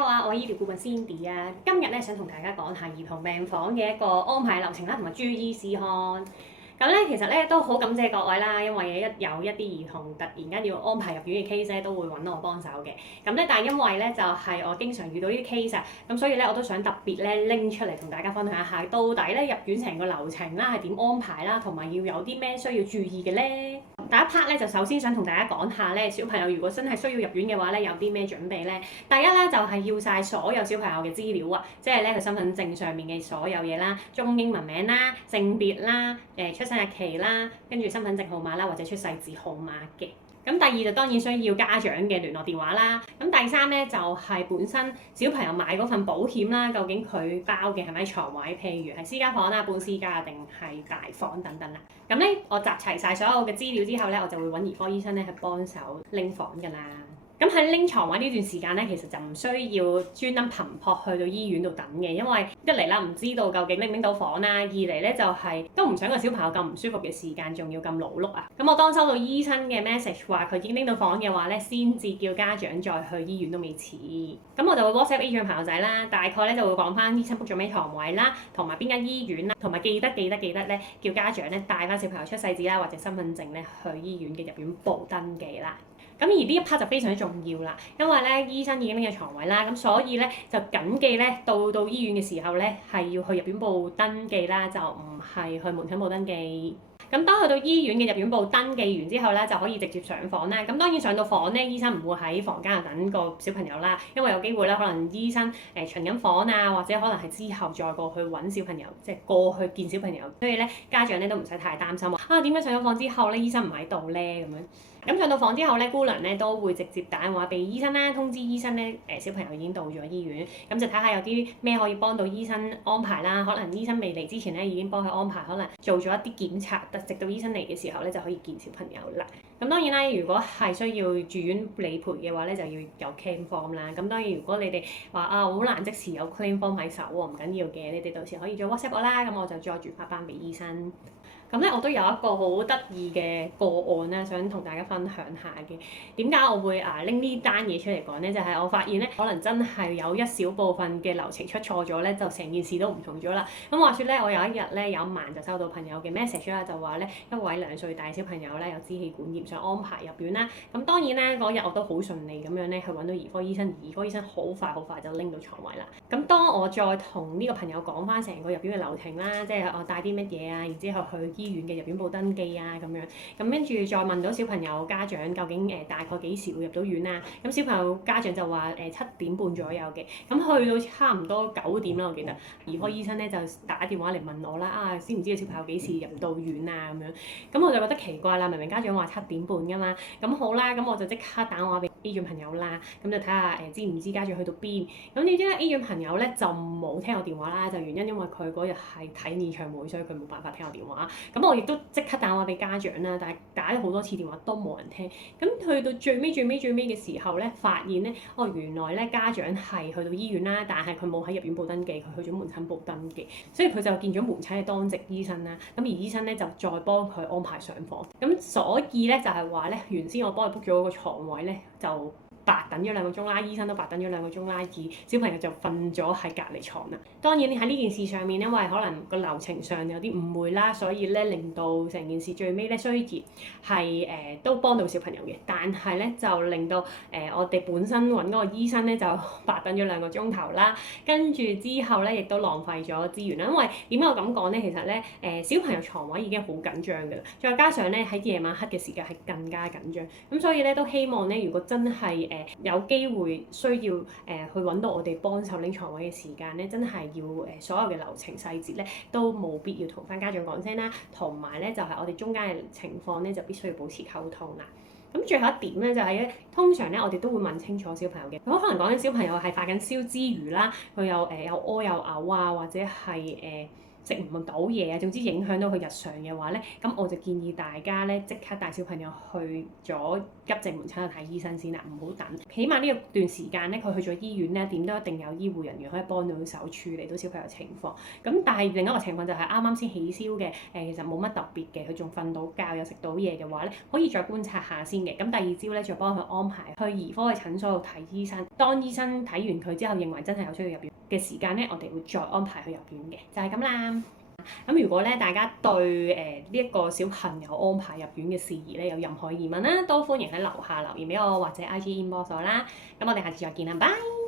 好啊，我係醫療顧問 Cindy 啊，今日咧想同大家講下兒童病房嘅一個安排流程啦，同埋注意事項。咁咧其實咧都好感謝各位啦，因為有一啲兒童突然間要安排入院嘅 case 咧，都會揾我幫手嘅。咁咧但係因為咧就係我經常遇到呢啲 case 啊，咁所以咧我都想特別咧拎出嚟同大家分享一下，到底咧入院成個流程啦係點安排啦，同埋要有啲咩需要注意嘅咧。第一 part 咧就首先想同大家講下咧，小朋友如果真係需要入院嘅話咧，有啲咩準備咧？第一咧就係要晒所有小朋友嘅資料啊，即係咧佢身份證上面嘅所有嘢啦，中英文名啦、性別啦、出生日期啦，跟住身份證號碼啦或者出世紙號碼嘅。咁第二就當然需要家長嘅聯絡電話啦。咁第三咧就係本身小朋友買嗰份保險啦，究竟佢包嘅係咪床位？譬如係私家房啊、半私家定係大房等等啦。咁咧我集齊晒所有嘅資料之後咧，我就會揾兒科醫生咧去幫手拎房㗎啦。咁喺拎床位呢段時間咧，其實就唔需要專登頻撲去到醫院度等嘅，因為一嚟啦唔知道究竟拎唔拎到房啦，二嚟咧就係都唔想個小朋友咁唔舒服嘅時間，仲要咁勞碌啊。咁我當收到醫生嘅 message 話佢已經拎到房嘅話咧，先至叫家長再去醫院都未遲。咁我就會 WhatsApp 醫院朋友仔啦，大概咧就會講翻醫生 book 咗咩床位啦，同埋邊間醫院啦，同埋記得咧叫家長咧帶翻小朋友出世紙啦或者身份證咧去醫院嘅入院部登記啦。咁而呢一 part 就非常之重要啦，因為咧醫生已經拎咗床位啦，咁所以咧就緊記咧到醫院嘅時候咧係要去入院部登記啦，就唔係去門診部登記。咁當去到醫院嘅入院部登記完之後咧，就可以直接上房啦。咁當然上到房咧，醫生唔會喺房間度等個小朋友啦，因為有機會啦，可能醫生巡緊房啊，或者可能係之後再過去揾小朋友，即係過去見小朋友。所以咧家長咧都唔使太擔心啊，點解上咗房之後咧醫生唔喺度咧咁樣？咁上到房之後咧，姑娘咧都會直接打電話俾醫生啦，通知醫生咧小朋友已經到咗醫院，咁就睇下有啲咩可以幫到醫生安排啦。可能醫生未嚟之前咧已經幫佢安排，可能做咗一啲檢查，直到醫生嚟嘅時候咧就可以見小朋友啦。咁當然啦，如果係需要住院理賠嘅話咧，就要有 claim form 啦。咁當然如果你哋話好難即時有 claim form 喺手喎，唔緊要嘅，你哋到時可以再 WhatsApp 我啦，咁我就再轉發翻俾醫生。咁咧，我都有一個好得意嘅個案咧，想同大家分享下嘅。點解我會拎呢單嘢出嚟講咧？就係我發現咧，可能真係有一小部分嘅流程出錯咗咧，就成件事都唔同咗啦。咁話說咧，我有一日咧有一晚就收到朋友嘅 message 啦，就話咧一位2歲大小朋友咧有支氣管炎，想安排入院啦。咁當然咧嗰日我都好順利咁樣咧去揾到兒科醫生，兒科醫生好快就拎到床位啦。咁當我再同呢個朋友講翻成個入院嘅流程啦，即係我帶啲乜嘢啊，然之後去醫院嘅入院部登記啊咁樣，咁跟住再問到小朋友家長究竟大概幾時會入到院啊？咁小朋友家長就話7點半左右嘅，咁去到差唔多9點啦，我記得兒科醫生咧就打電話嚟問我啦，知唔知道小朋友幾時入到院啊咁樣？咁我就覺得奇怪啦，明明家長話7點半㗎嘛，咁好啦，咁我就即刻打電話俾醫院朋友啦，咁就睇下知唔知家長去到邊？咁點知咧醫院朋友咧就冇聽我電話啦，就原因為佢嗰日係睇演唱會，所以佢冇辦法聽我電話。咁我亦都即刻打電話俾家長啦，但係打咗好多次電話都冇人聽。咁去到最尾嘅時候咧，發現咧原來咧家長係去到醫院啦，但係佢冇喺入院部登記，佢去咗門診部登記，所以佢就見咗門診嘅當值醫生啦。咁而醫生咧就再幫佢安排上房。咁所以咧就係話咧，原先我幫佢 book 咗個床位咧就白等咗2個鐘啦，醫生都白等咗2個鐘啦，而小朋友就瞓咗喺隔離床啦。當然喺呢件事上面，因為可能個流程上有啲誤會啦，所以咧令到成件事最尾咧雖然係都幫到小朋友嘅，但係咧就令到我哋本身揾嗰個醫生咧就白等咗2個鐘頭啦，跟住之後咧亦都浪費咗資源啦。因為點解我咁講咧？其實咧小朋友床位已經好緊張㗎啦，再加上咧喺夜晚黑嘅時間係更加緊張，咁所以咧都希望咧如果真係有機會需要去揾到我哋幫手拎床位嘅時間咧，真係要所有嘅流程細節咧都冇必要同翻家長講聲啦，同埋咧就係我哋中間嘅情況咧就必須要保持溝通啦。咁最後一點咧就係咧，通常咧我哋都會問清楚小朋友嘅，可能講緊小朋友係發緊燒之餘啦，佢有屙有嘔啊，或者係食唔到嘢啊，總之影響到佢日常嘅話咧，咁我就建議大家咧即刻帶小朋友去咗急症門診度睇醫生先啦，唔好等。起碼呢段時間咧，佢去咗醫院咧，點都一定有醫護人員可以幫到手處理到小朋友情況。咁但係另一個情況就係啱啱先起燒嘅，其實冇乜特別嘅，佢仲瞓到覺又食到嘢嘅話咧，可以再觀察下先嘅。咁第二朝咧再幫佢安排去兒科嘅診所度睇醫生。當醫生睇完佢之後認為真係有需要入院嘅時間咧，我哋會再安排佢入院嘅，就係咁啦。咁如果咧大家對呢一個小朋友安排入院嘅事宜咧有任何疑問啦，都歡迎喺樓下留言俾我或者 IG inbox 我啦。咁我哋下次再見啦，拜。